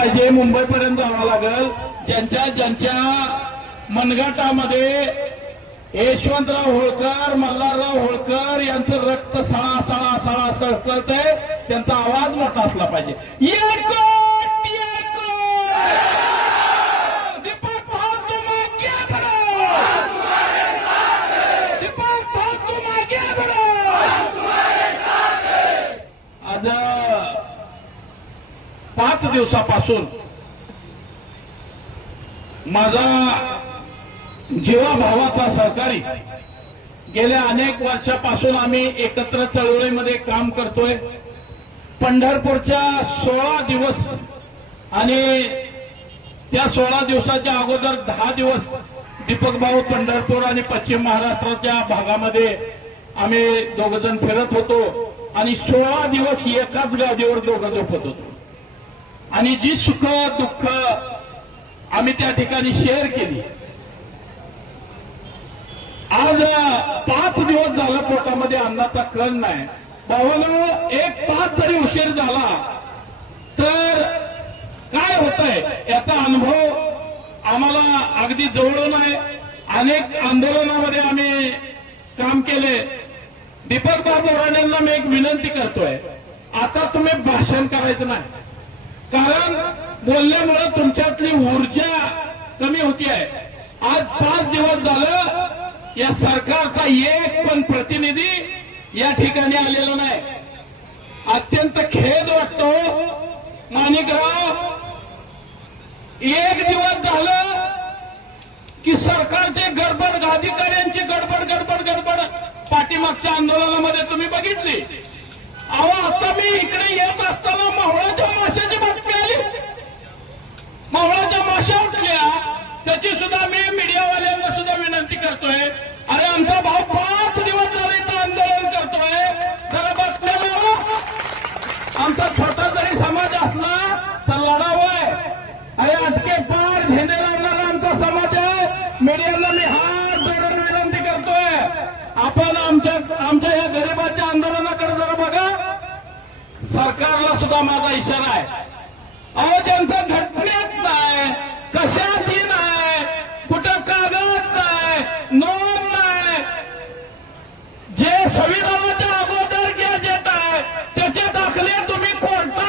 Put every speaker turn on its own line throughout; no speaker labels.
पाहिजे मुंबईपर्यंत जावं लागेल. ज्यांच्या ज्यांच्या मनगटामध्ये यशवंतराव होळकर मल्हारराव होळकर यांचं रक्त सळा सळा सळा सळसळत आहे त्यांचा आवाज मोठा असला पाहिजे. दिवसापासून माझा जीवा भावाचा सहकारी गेल्या अनेक वर्षापासून आम्ही एकत्र चळवळीमध्ये काम करतोय. पंढरपूरच्या सोळा दिवस आणि त्या सोळा दिवसाच्या अगोदर दहा दिवस दीपक भाऊ पंढरपूर आणि पश्चिम महाराष्ट्राच्या भागामध्ये आम्ही दोघजण फिरत होतो आणि सोळा दिवस एकाच गादीवर दोघं झोपत होतो. आणि जी सुख दुःख आम्ही त्या ठिकाणी शेअर केली. आज पाच दिवस झाला पोटामध्ये अन्नाचा कण नाही. भावानं एक पाच जरी उशीर झाला तर काय होत आहे याचा अनुभव आम्हाला अगदी जवळून आहे. अनेक आंदोलनामध्ये आम्ही काम केले. दीपक बाबू राणेंना मी एक विनंती करतोय आता तुम्ही भाषण करायचं नाही. कारण बोलल्यामुळे तुमच्यातली ऊर्जा कमी होती आहे. आज पाच दिवस झालं या सरकारचा एक पण प्रतिनिधी या ठिकाणी आलेला नाही. अत्यंत खेद वाटतो माणिकराव. एक दिवस झालं की सरकारचे गडबड अधिकाऱ्यांची गडबड गडबड गडबड पाठीमागच्या आंदोलनामध्ये तुम्ही बघितली. अहो आता मी इकडे येत असताना मावळाच्या माशाची बातमी आली. मावळाच्या माशा उठल्या. त्याची सुद्धा मी मीडियावाल्यांना सुद्धा विनंती करतोय. अरे आमचा भाऊ पाच दिवस झाले इथं आंदोलन करतोय. जरा बातम्या हो? आमचा छोटा जरी समाज असला तर लढावाय अरे अटके पार घेणे लागणारा आमचा समाज आहे. मीडियाला मी हात जोडून विनंती करतोय. आपण आमच्या आमच्या या सरकारला सुद्धा माझा इशारा आहे. अहो ज्यांचं घटनेत नाही कशातही नाही कुठं कागद नाही नोंद नाही जे संविधानाच्या अगोदर गॅजेट आहे त्याचे दाखले तुम्ही कोर्टा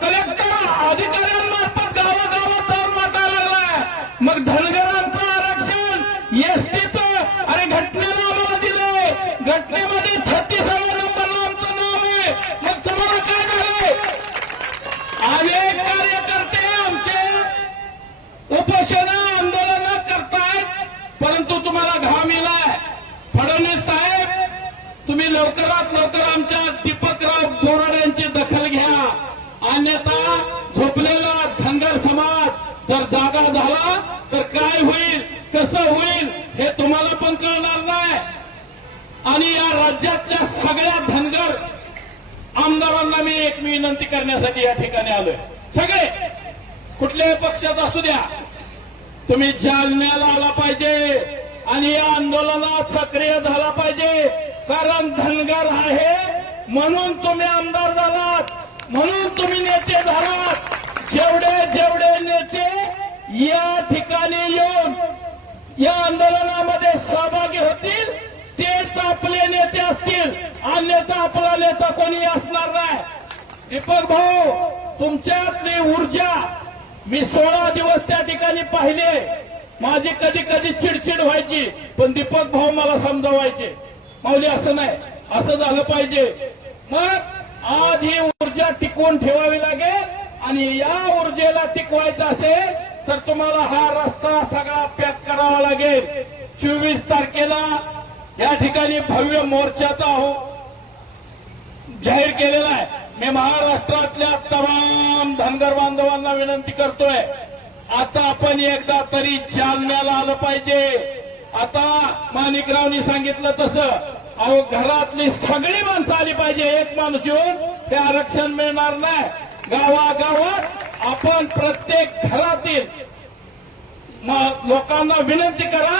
कलेक्टर अधिकाऱ्यांमार्फत गावागावात जाऊन मागायला लागलाय. मग धनगरांचं आरक्षण एसटीचं अरे घटनेला आम्हाला दिलंय. घटनेमध्ये छत्तीस हजार आमचं नाव आहे मग तुम्हाला काय झालंय अनेक कार्यकर्ते आमचे उपोषण आंदोलन करतायत परंतु तुम्हाला घाम येलाय फडणवीस साहेब तुम्ही लवकरात लवकर आमच्या दीपकराव बोराड यांची दखल घ्या झोपलेला धनगर समाज जर जागा झाला तर काय होईल कसं होईल हे तुम्हाला पण कळणार नाही. आणि या राज्यातल्या सगळ्या धनगर आमदारांना मी एक विनंती करण्यासाठी या ठिकाणी आलोय. सगळे कुठल्याही पक्षात असू द्या तुम्ही जालन्याला आला पाहिजे आणि या आंदोलनात सक्रिय झाला पाहिजे कारण धनगर आहे म्हणून तुम्ही आमदार झालात. म्हणून तुम्ही नेते झालात जेवढे जेवढे नेते या ठिकाणी येऊन या आंदोलनामध्ये सहभागी होतील तेच आपले नेते असतील. अन्यथा आपला नेता कोणी असणार नाही. दीपक भाऊ तुमच्यातली ऊर्जा मी सोळा दिवस त्या ठिकाणी पाहिले. माझी कधी कधी चिडचिड व्हायची पण दीपक भाऊ मला समजावायचे. माऊली असं नाही. असं झालं पाहिजे. मग आज ही ऊर्जा टिकवून ठेवावी लागेल आणि या ऊर्जेला टिकवायचं असेल तर तुम्हाला हा रस्ता सगळा पॅक करावा लागेल. चोवीस तारखेला या ठिकाणी भव्य मोर्चाचा हो जाहीर केलेला आहे. मी महाराष्ट्रातल्या तमाम धनगर बांधवांना विनंती करतोय आता आपण एकदा तरी जालन्याला आलं पाहिजे. आता माणिकरावनी सांगितलं तसं. अहो घरातली सगळी माणसं आली पाहिजे. एक माणूस येऊन ते आरक्षण मिळणार नाही. गावागावात आपण प्रत्येक घरातील लोकांना विनंती करा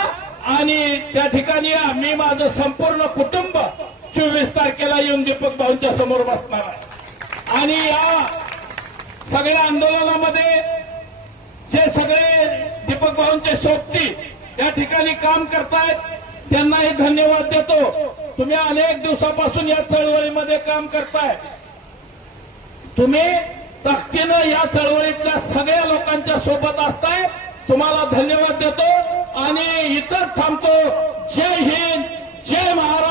आणि त्या ठिकाणी या. मी माझं संपूर्ण कुटुंब चोवीस तारखेला येऊन दीपक भाऊंच्या समोर बसणार आहे. आणि या सगळ्या आंदोलनामध्ये जे सगळे दीपक भाऊंचे सोबती या ठिकाणी काम करतायत त्यांनाही धन्यवाद देतो. तुम्ही अनेक दिवसापासून या चळवळीमध्ये काम करताय. तुम्ही ताकदीनं या चळवळीतल्या सगळ्या लोकांच्या सोबत असताय. तुम्हाला धन्यवाद देतो आणि इथंच थांबतो. जय हिंद जय महाराष्ट्र.